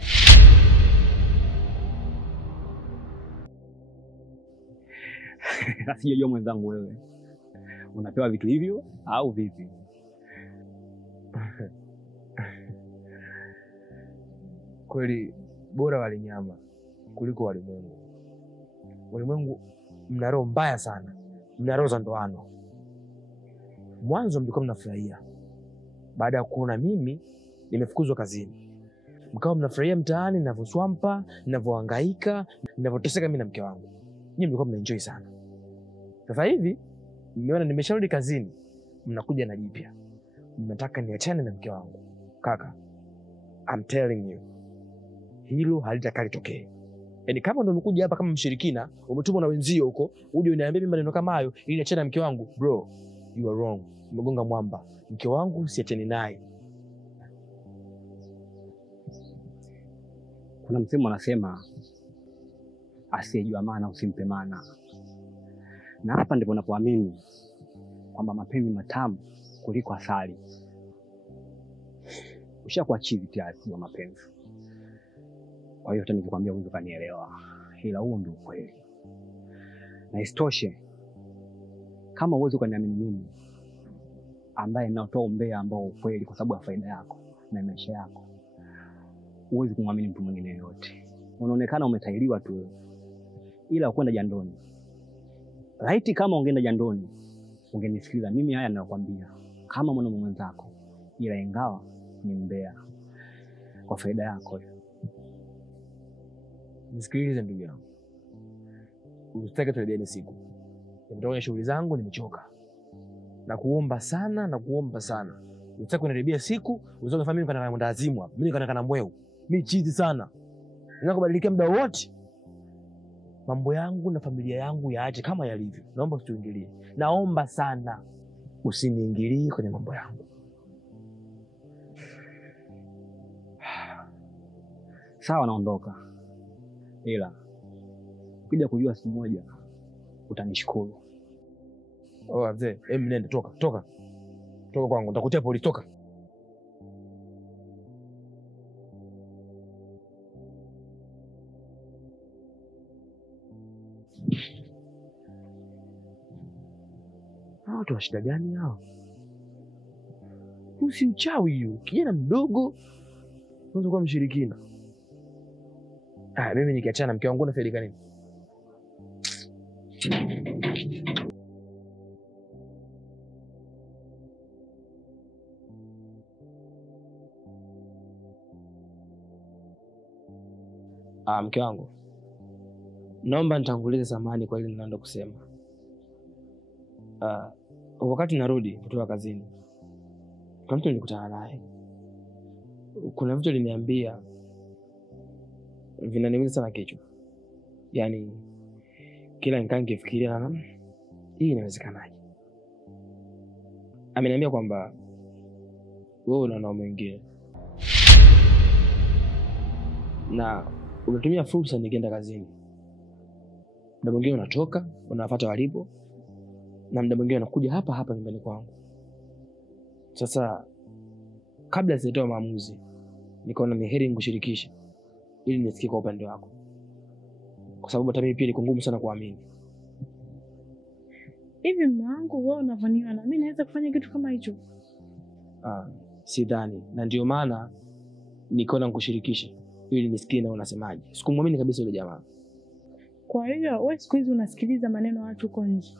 Sijajua mwenzangu, wewe unapewa vitu hivyo au vipi? Kweli bora wali nyama kuliko walimwengu. Walimwengu mna roho mbaya sana, mna roho za ndoano. Mwanzo mlikuwa mnafurahia baada ya kuona mimi nimefukuzwa kazini, mkao mnafurahia mtaani ninavyoswampa, ninavyohangaika, ninavyoteseka mimi na mke wangu. Nyinyi mlikuwa mnaenjoy sana. Sasa hivi mmeona nimesharudi kazini, mnakuja na jipya, mnataka niachane na mke wangu. Kaka, I'm telling you, hilo halitakalitokea. Yaani kama ndo umekuja hapa kama mshirikina, umetumwa na wenzio huko, uje uniambie mimi maneno kama hayo ili niachane na mke wangu, bro, you are wrong. Umegonga mwamba. Mke wangu siachane naye. Kuna msemo anasema asiyejua maana usimpe maana. Na hapa ndipo napoamini kwamba mapenzi matamu kuliko asali. Ushakuwa chizi tayari kwa mapenzi. Kwa hiyo hata nikikwambia wewe ukanielewa, ila huo ndio kweli. Na isitoshe, kama uwezo ukaniamini mimi ambaye natoa umbea ambao ukweli kwa sababu ya faida yako na maisha yako, huwezi kumwamini mtu mwingine yote. Unaonekana umetailiwa tu, ila ukwenda jandoni. Laiti kama ungeenda jandoni, ungenisikiliza mimi haya ninayokuambia kama mwanamume mwenzako, ila ingawa ni mbea kwa faida yako. Nisikilize ndugu yangu. Usitake turudiane siku. Nimetoka kwenye shughuli zangu, nimechoka. Na kuomba sana. Usitake kuniribia siku, usitake kufanya mimi kana mwenda azimu hapa. Mimi kana mweu. Mimi chizi sana. Nataka kubadilika muda wote. Mambo yangu na familia yangu yaache kama yalivyo. Naomba usituingilie. Naomba sana usiniingilie kwenye mambo yangu. Sawa, naondoka. Ila ukija kujua siku moja utanishukuru. Oh mzee, nenda toka kwangu, nitakutia polisi, toka. Watu wa shida gani hao? Usi uchawi hiyo, kijana mdogo unaweza kuwa mshirikina. Mimi nikiachana mke wangu na faida nini? Mke wangu, naomba nitangulize samahani kwa ile ninaenda kusema. Wakati narudi kutoka kazini, kuna mtu nilikutana naye. Kuna vitu aliniambia vinaniumiza sana kichwa. Yaani kila nikifikiria na hii inawezekanaje? Ameniambia kwamba wewe una wanaume wengine. Na unatumia fursa nikienda kazini. Muda mwingine unatoka, unawafuata walipo, na muda mwingine unakuja hapa nyumbani kwangu. Sasa kabla sijatoa maamuzi, nikaona ni heri nikushirikishe ili nisikie kwa upande wako. Kwa sababu hata mimi pia ni ngumu sana kuamini. Hivi mume wangu, wewe unavaniwa na mimi naweza kufanya kitu kama hicho? Sidhani. Na ndio maana nikaona nikushirikishe ili nisikie na unasemaje. Sikumwamini kabisa yule jamaa. Kwa hiyo wewe siku hizi unasikiliza maneno ya watu huko nje.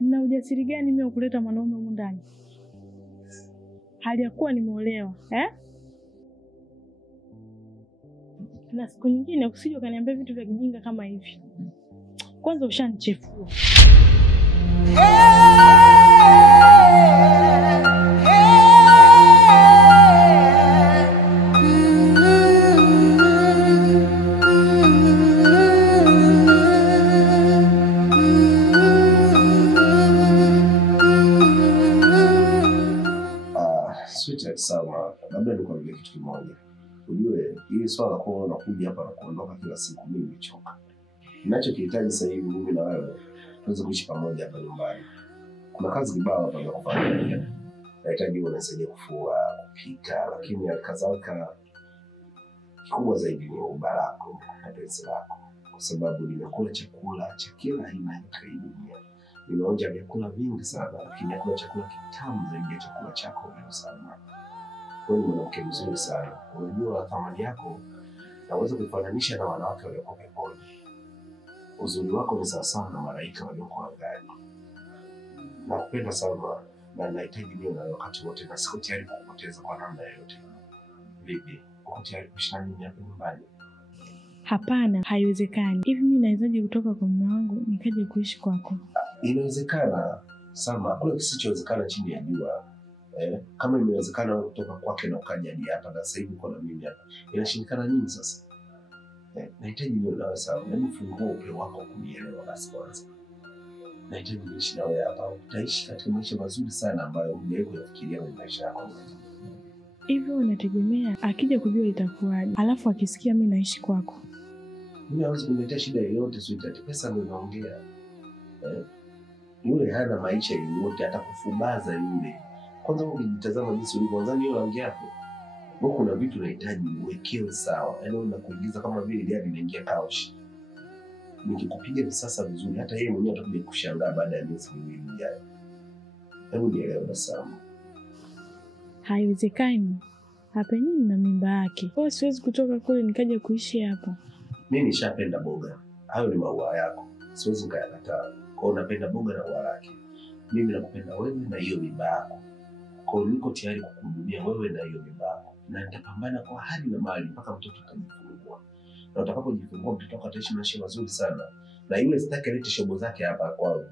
Na ujasiri gani mimi kuleta mwanaume huko ndani? Hali ya kuwa nimeolewa, Na siku nyingine usije ukaniambia vitu vya kijinga kama hivi. Kwanza ushanichefua. Sawa, labda nikwambie kitu kimoja. Ujue hili swala kwa unakuja hapa na kuondoka kila siku, mimi nimechoka. Ninachokihitaji sasa hivi mimi na wewe tuweze kuishi pamoja hapa nyumbani. Kuna kazi kibao hapa za kufanya. Nahitaji unisaidia kufua, kupika, lakini alikadhalika kikubwa zaidi ni ubara wako na penzi lako, kwa sababu nimekula chakula cha kila aina katika hii dunia. Nimeonja vyakula vingi sana, lakini hakuna chakula kitamu zaidi ya chakula chako leo sana. Wewe ni mwanamke mzuri sana. Unajua thamani yako naweza kufananisha na wanawake walioko peponi. Uzuri wako ni sawasawa na malaika walioko angani. Nakupenda sana na nahitaji niwe nawe wakati wote na siko tayari kukupoteza kwa namna yoyote. Vipi? Uko tayari kuishi na mimi hapa nyumbani? Hapana, haiwezekani. Hivi mimi nawezaje kutoka kwa mume wangu nikaje kuishi kwako? Inawezekana Salma, hakuna kisichowezekana chini ya jua. Kama imewezekana wewe kutoka kwake na ukaja hadi hapa na sasa hivi uko na mimi hapa, inashindikana nini sasa? Nahitaji niwe nawe sawa. Hebu fungua upeo wako kunielewa basi kwanza. Nahitaji niishi na wewe hapa. Utaishi katika maisha mazuri sana ambayo hujawahi kuyafikiria kwenye maisha yako. Hivyo unategemea akija kujua itakuwaje? Alafu akisikia mimi naishi kwako. Mimi hawezi kuniletea shida yoyote, sweetheart. Pesa ndio inaongea. Yule hana maisha yoyote, atakufubaza yule. Kwanza ukijitazama jinsi ulivyoanza hiyo rangi yako. Wewe kuna vitu unahitaji uwekewe sawa. Yaani unakuingiza kama vile gari inaingia kaushi. Nikikupiga visasa vizuri, hata yeye mwenyewe atakuja kushangaa baada ya miezi miwili ijayo. Hebu nielewe basi sana. Haiwezekani. Hapa nini na mimba yake? Kwa siwezi kutoka kule nikaja kuishi hapa. Mimi nishapenda boga. Hayo ni maua yako. Siwezi nikayakataa. Kwa hiyo napenda boga na ua lake. Mimi nakupenda wewe na hiyo mimba yako. Kwa hiyo niko tayari kukuhudumia wewe na hiyo mimba yako. Na nitapambana kwa hali na mali mpaka mtoto atajifungua. Na utakapojifungua mtoto wako ataishi maisha mazuri sana. Na yule sitaki alete shobo zake hapa kwao.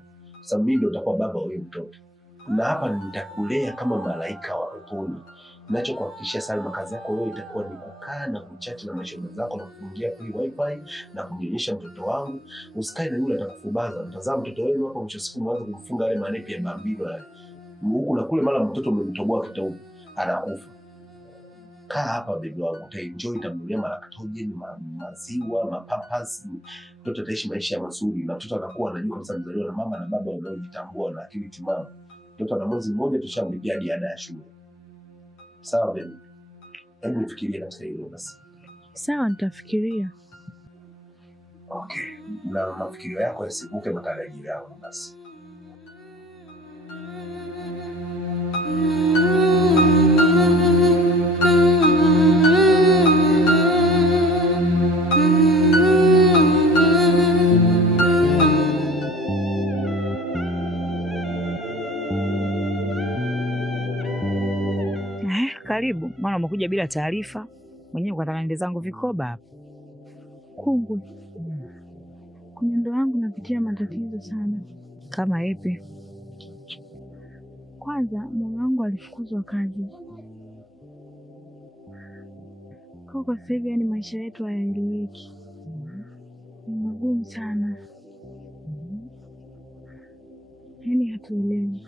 Sababu mimi ndio nitakuwa baba wa huyo mtoto. Na hapa nitakulea kama malaika wa peponi. Ninachokuhakikishia Salma, kazi yako wewe itakuwa ni kukaa na kuchati na mashoga zako na kufungia free wifi na kumnyonyesha mtoto wangu. Usikae na yule atakufubaza. Mtazama mtoto wenu hapa, mwisho siku mwanzo kumfunga yale manepi ya bambino yale. Huku na kule mara mtoto umemtoboa kitauko anakufa. Kaa hapa baby wangu, utaenjoy, utamnunulia malactogen, maziwa, mapampers. Mtoto ataishi maisha mazuri na mtoto atakuwa anajua kabisa mzaliwa na mama na baba wanaojitambua na akili timamu. Mtoto ana mwezi mmoja tushamlipia hadi ada ya shule. Sawa baby? Hebu nifikirie katika hilo basi. Sawa, nitafikiria. Okay. Na mafikirio yako yasivuke matarajio yangu basi. Karibu, maana umekuja bila taarifa. Mwenyewe ukataka niende zangu vikoba hapa. Kungwe. Kwenye ndoa yangu napitia matatizo sana. Kama ipi? Kwanza mume wangu alifukuzwa kazi. Kwa sasa hivi yani maisha yetu hayaeleweki. Ni magumu sana. Yani hatuelewi.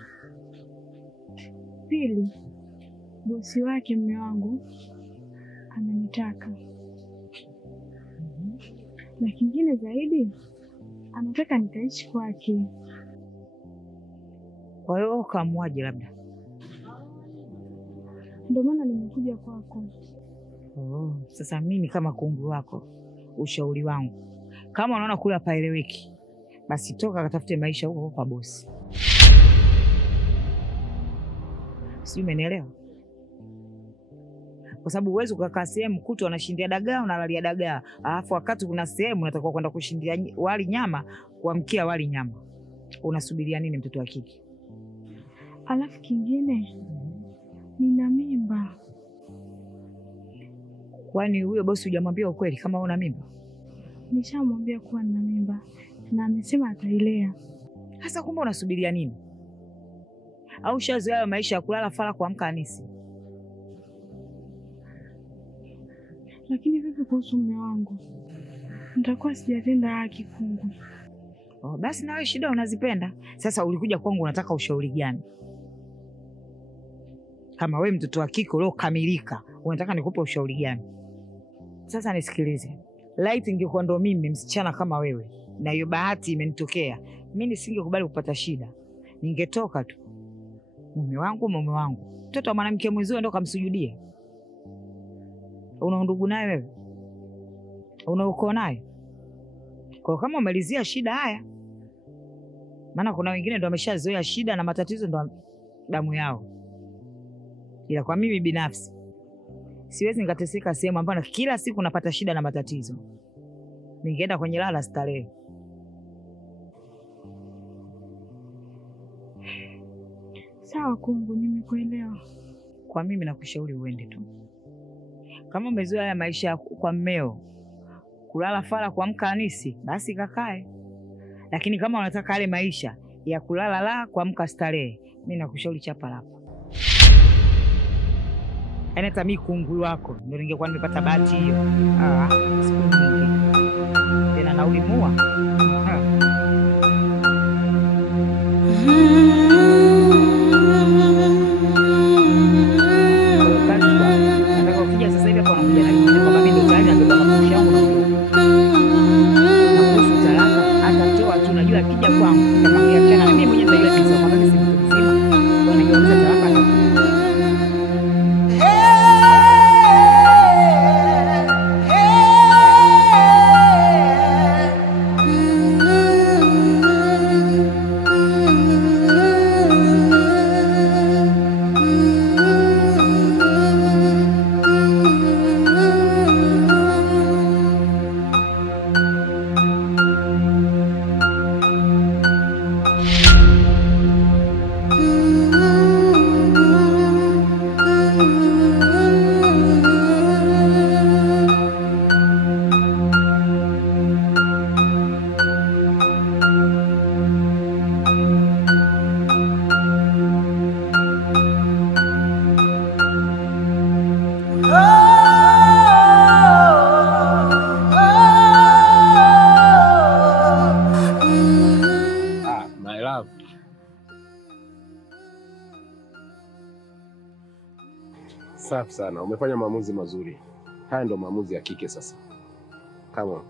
Pili, bosi wake mume wangu ananitaka. Na kingine zaidi, anataka nitaishi kwake. Kwa hiyo ukaamwaje labda? Ndio maana nimekuja kwako. Sasa mimi kama kungwi wako, ushauri wangu, kama unaona kula paeleweki, basi toka katafute maisha huko kwa bosi. Sijui umenielewa? Kwa sababu huwezi kukaa sehemu kutu wanashindia dagaa unalalia dagaa, alafu wakati kuna sehemu unatakiwa kwenda kushindia wali nyama, kuamkia wali nyama. Unasubiria nini mtoto wa kike? Alafu kingine, nina mimba. Kwani huyo bosi hujamwambia ukweli kama una mimba? Nishamwambia kuwa nina mimba na amesema atailea. Sasa kumbe unasubiria nini? Au shazoea maisha ya kulala fala kuamka anisi? Lakini vipi kuhusu mume wangu? Nitakuwa sijatenda haki Kungwe. Basi nawe shida unazipenda. Sasa ulikuja kwangu unataka ushauri gani? Kama wewe mtoto wa kike leo kamilika, unataka nikupe ushauri gani? Sasa nisikilize. Light ingekuwa ndo mimi msichana kama wewe, na hiyo bahati imenitokea, mimi nisingekubali kupata shida. Ningetoka tu. Mume wangu. Mtoto wa mwanamke mwenzio ndio kamsujudie. Una ndugu naye wewe? Una ukoo naye? Kwa kama umalizia shida haya. Maana kuna wengine ndio wameshazoea shida na matatizo ndio damu yao. Ila kwa mimi binafsi siwezi nikateseka sehemu ambapo kila siku napata shida na matatizo. Ningeenda kwenye lala starehe. Sawa kungu, nimekuelewa. Kwa mimi nakushauri uende tu. Kama umezoea haya maisha kwa mmeo, kulala fala kuamka anisi, basi kakae. Lakini kama unataka yale maisha ya kulala la kuamka starehe, mimi nakushauri chapa lapo. Yaani hata mimi kunguru wako ndio ningekuwa nimepata bahati hiyo. Siku nyingi. Tena nauli mua. Nataka ukija sasa hivi hapa unakuja na mimi kwa mimi ndio tayari nabeba mafushi yangu na kuhusu talaka atatoa tu, najua akija kwangu nitamwambia tena, na mimi mwenyewe ndio ndio kwa mimi si mtu mzima kwa najua mzee talaka. Safi sana, umefanya maamuzi mazuri. Haya ndo maamuzi ya kike sasa. Come on.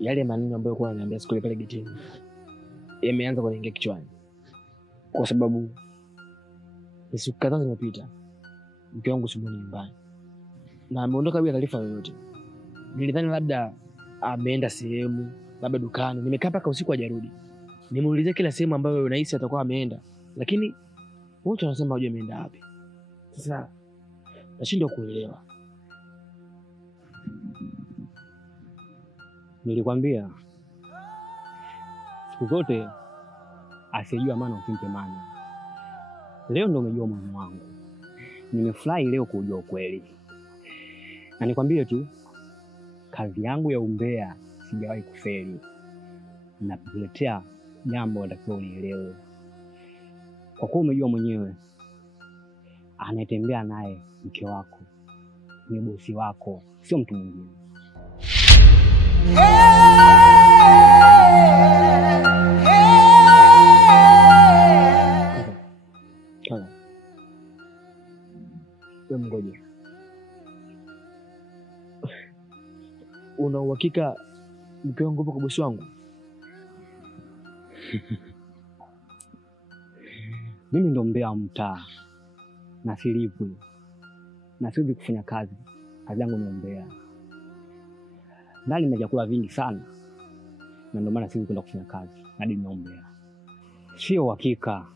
Yale maneno ambayo kwa ananiambia siku ile pale getini yameanza kuniingia kichwani, kwa sababu siku kadhaa zimepita mke wangu simuoni nyumbani na ameondoka bila taarifa yoyote. Nilidhani labda ameenda sehemu, labda dukani. Nimekaa mpaka usiku hajarudi. Nimeulizia kila sehemu ambayo unahisi atakuwa ameenda, lakini wote wanasema hajui ameenda wapi. Sasa nashindwa kuelewa. Nilikwambia siku zote asijua maana usimpe maana. Leo ndo umejua moyo wangu. Nimefurahi leo kujua ukweli. Na nikwambie tu kazi yangu ya umbea sijawahi kufeli. Nakuletea jambo natakiwa unielewe. Kwa kuwa umejua mwenyewe anayetembea naye mke wako ni bosi wako, sio mtu mwingine. Ngoja. Una uhakika mke wangu yupo kwa bosi wangu? Mimi ndo mbea wa mtaa na silipu, na siwezi kufanya kazi yangu ni mbea. Ndani na chakula vingi sana, na ndio maana siwezi kwenda kufanya kazi hadi niombea. Sio uhakika,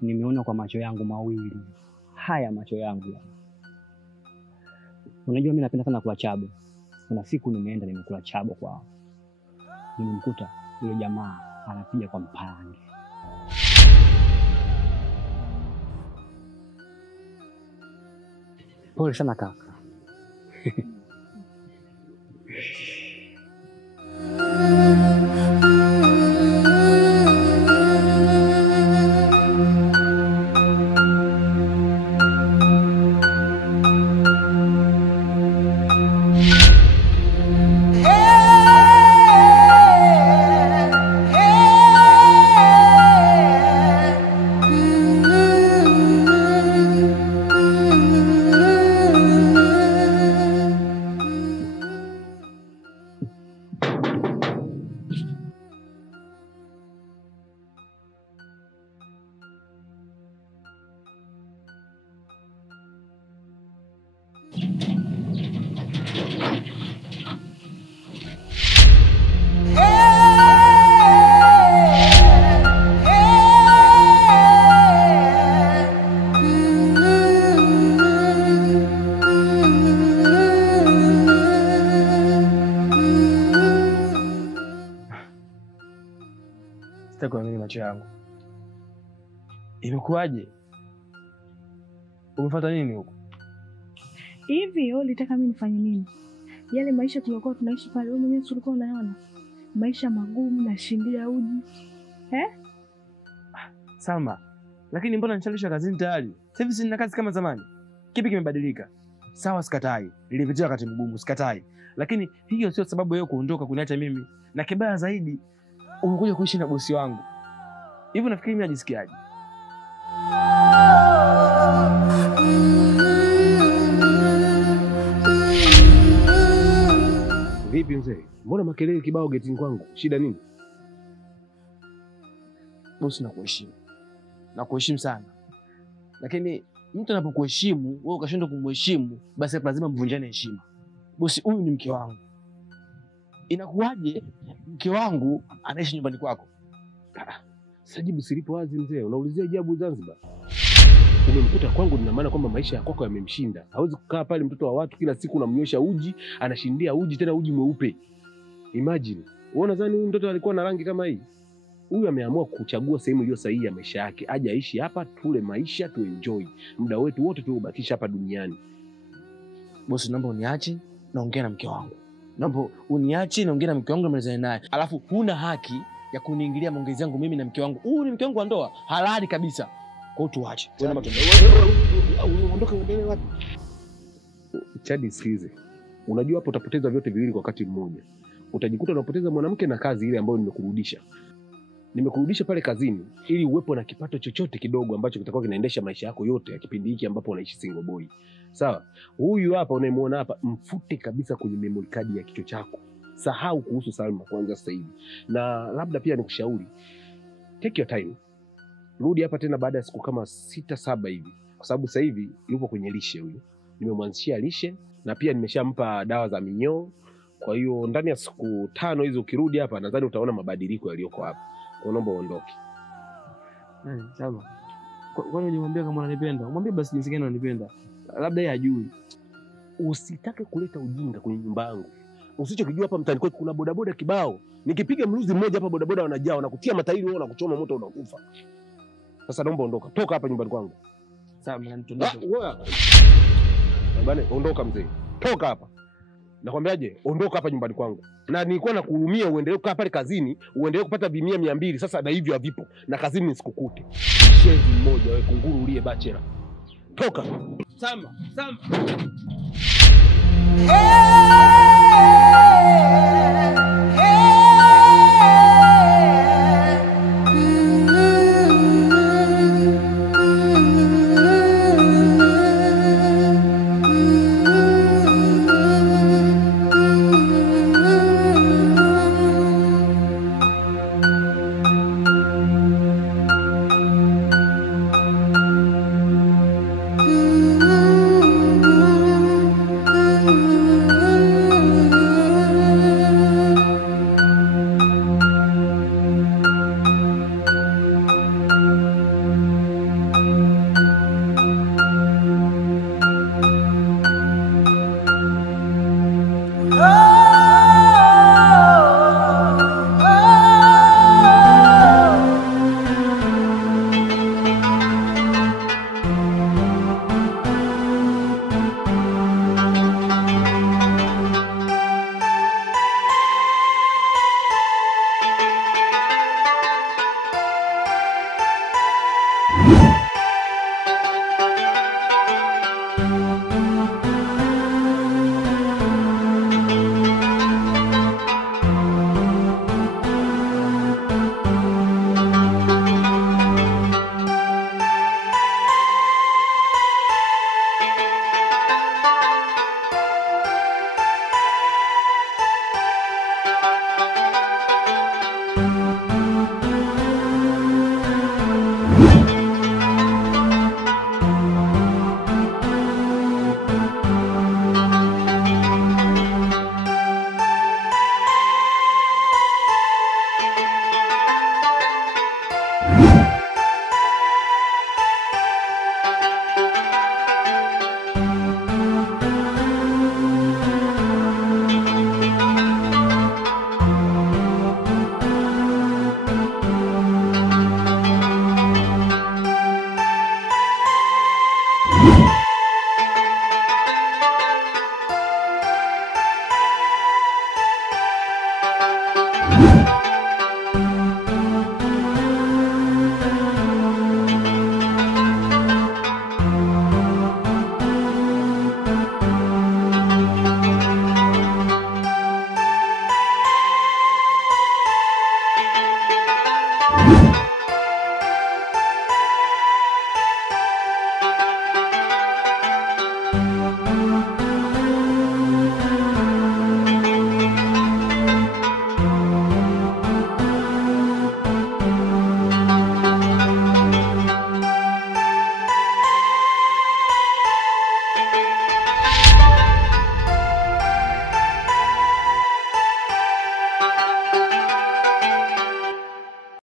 nimeona kwa macho yangu mawili. Haya macho yangu Unajua mimi napenda sana kula chabo. Kuna siku nimeenda nimekula chabo kwao. Nimemkuta yule jamaa anapiga kwa mpalange. Pole sana kaka. Sitakuamini macho yangu. Imekuwaje? Umefuata nini huko? Hivi wewe ulitaka mimi nifanye nini? Yale maisha tulikuwa tunaishi pale, wewe mwenyewe ulikuwa unaona. Maisha magumu na shindia uji. Salma, lakini mbona nishalishwa kazini tayari? Sasa hivi sina kazi kama zamani. Kipi kimebadilika? Sawa, sikatai. Nilipitia wakati mgumu, sikatai. Lakini hiyo sio sababu yeye kuondoka kuniacha mimi. Na kibaya zaidi, umekuja kuishi na bosi wangu. Hivi nafikiri mimi najisikiaje? Vipi mzee? Mbona makelele kibao getini kwangu? Shida nini? Bosi, nakuheshimu. Nakuheshimu sana. Lakini mtu anapokuheshimu, wewe ukashindwa kumheshimu, basi lazima mvunjane heshima. Bosi, huyu ni mke wangu. Inakuwaje mke wangu anaishi nyumbani kwako? Sajibu silipo wazi mzee, unaulizia ajabu Zanzibar. Umemkuta kwangu nina maana kwamba maisha ya kwako yamemshinda. Hawezi kukaa pale mtoto wa watu kila siku unamnywesha uji, anashindia uji tena uji mweupe. Imagine. Wewe unadhani huyu mtoto alikuwa na rangi kama hii? Huyu ameamua kuchagua sehemu iliyo sahihi ya maisha yake. Aje aishi hapa, tule maisha, tuenjoy. Muda wetu wote tuubakisha hapa duniani. Bosi, naomba uniache naongea na mke wangu. Naomba uniache naongea na mke wangu nimalizane naye. Alafu huna haki ya kuniingilia maongezi yangu mimi na mke wangu. Huyu ni mke wangu wa ndoa, halali kabisa. Kwa hiyo tuache. Ondoka uendelee wapi? Chadi, sikize. Unajua hapo utapoteza vyote viwili kwa wakati mmoja. Utajikuta unapoteza mwanamke na kazi ile ambayo nimekurudisha. Nimekurudisha pale kazini ili uwepo na kipato chochote kidogo ambacho kitakuwa kinaendesha maisha yako yote ya kipindi hiki ambapo unaishi single boy. Sawa? Huyu hapa unayemuona hapa mfute kabisa kwenye memory card ya kichwa chako. Sahau kuhusu Salma kwanza sasa hivi. Na labda pia nikushauri, take your time. Rudi hapa tena baada ya siku kama 6-7 hivi. Kwa sababu sasa hivi yupo kwenye lishe huyu. Nimemwanzishia lishe na pia nimeshampa dawa za minyoo. Kwa hiyo ndani ya siku 5 hizo ukirudi hapa nadhani utaona mabadiliko yaliyoko hapa. Naomba uondoke. Sawa. Kwani unimwambia kama unanipenda? Mwambie basi jinsi gani unanipenda. Labda yeye ajui. Usitake kuleta ujinga kwenye nyumba yangu. Usichokijua hapa mtaani kwetu kuna bodaboda kibao. Nikipiga mluzi mmoja hapa bodaboda wanajaa, wanakutia matairi wewe unakuchoma moto unakufa. Sasa naomba ondoka. Toka hapa nyumbani kwangu. Sawa, mnanitondosha. Wewe. Bwana, ondoka mzee. Toka hapa. Nakwambiaje? Ondoka hapa nyumbani kwangu. Na nilikuwa nakuhurumia uendelee kukaa pale kazini, uendelee kupata 200 sasa na hivyo havipo. Na kazini nisikukute. Shenzi mmoja wewe kunguru uliye bachela. Toka. Salma.